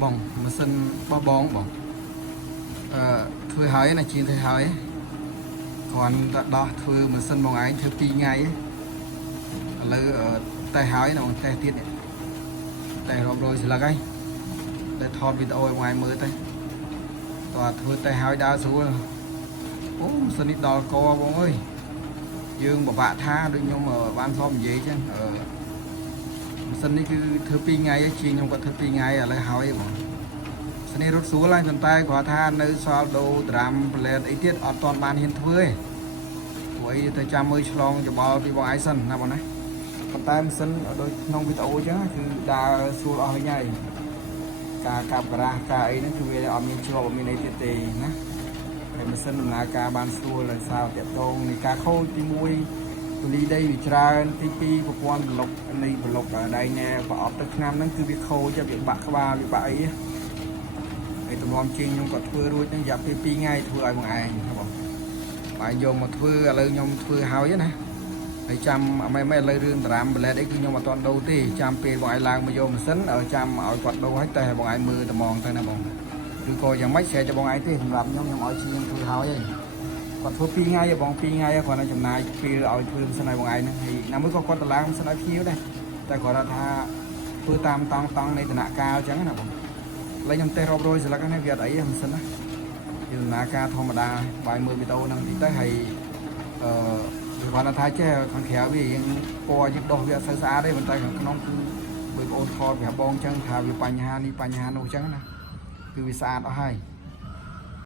bỏng mà sân bao bóng bỏng thôi hỏi là chuyện thôi hỏi còn đó thôi mà sân bóng ấy theo pi ngay ấy lấy ở tay hỏi nào tay tiết này tay rồi là cái để thon video ở ngoài mới tay và thôi tay hỏi đa số là ô sân ít đo co bóng ơi dương bảo vạ tha đừng nhưng mà ban phong gì chứ sân này cứ thưa pi ngay ấy chi nhưng có thưa pi ngay ở lấy hỏi mà sân này rút xuống lại chân tay quả tha nơi sao đâu đram lên ấy tiết ở toàn ban hiện thôi vậy tới trăm mươi long cho bao đi bao ai sân nào bọn này còn tay sân ở đôi nông video chứគឺដើរសួរអស់វិញហើយការកាប់ការ៉ាការអីហ្នឹងគឺវាអត់មានជាប់អត់មានអីទៀតទេណាហើយម៉ាស៊ីនដំណើរការបានស្រួលដោយសារតាក់ទងនៃការខូចទី1ទូលីដីវាច្រើនទី2ប្រព័ន្ធប្លុកនៃប្លុកដៃណែប្រអប់ទឹកឆ្នាំហ្នឹងគឺវាខូចវាបាក់ក្បាលវាបាក់អីហើយតម្រាំជើងខ្ញុំក៏ធ្វើរួចហ្នឹងរយៈពេល2ថ្ងៃធ្វើឲ្យបងឯងបងបាយយកមកធ្វើឥឡូវខ្ញុំធ្វើហើយណាហើយចាំមិនឥឡូវរឿងតារាមប្លែតអីគឺខ្ញុំអត់តដូរទេចាំពេលបងឯងឡើងមកយកម៉ាស៊ីនចាំឲ្យគាត់ដូរឲ្យតែបងឯងមើលត្មងទៅណាបងឬក៏យ៉ាងម៉េចស្រែចបងឯងទេសម្រាប់ខ្ញុំឲ្យជាងធ្វើហើយគាត់ធ្វើ2ថ្ងៃបង2ថ្ងៃគាត់នឹងចំណាយពេលឲ្យធ្វើម៉ាស៊ីនឲ្យបងឯងហ្នឹងហើយណាមួយក៏គាត់តម្លើងម៉ាស៊ីនឲ្យភ្ញៀវដែរតែគាត់ថាធ្វើតាមតង់នៃដំណាក់កាលអញ្ចឹងណាបងឥឡូវខ្ញុំតេស្តរាប់រយស្លឹកហ្នឹងវាអត់អីម៉ាស៊ីនណាដំណើរការធម្មតាបាយមើលវីដេអូហ្នឹងតិចទៅហើយគាត់ថាចេះខាងក្រៅវាយើងពណ៌យើងដោះវាអត់សូវស្អាតទេប៉ុន្តែខាងក្នុងគឺបើបងថតប្រាប់បងអញ្ចឹងថាវាបញ្ហានេះបញ្ហានោះអញ្ចឹងណាគឺវាស្អាតអស់ហើយ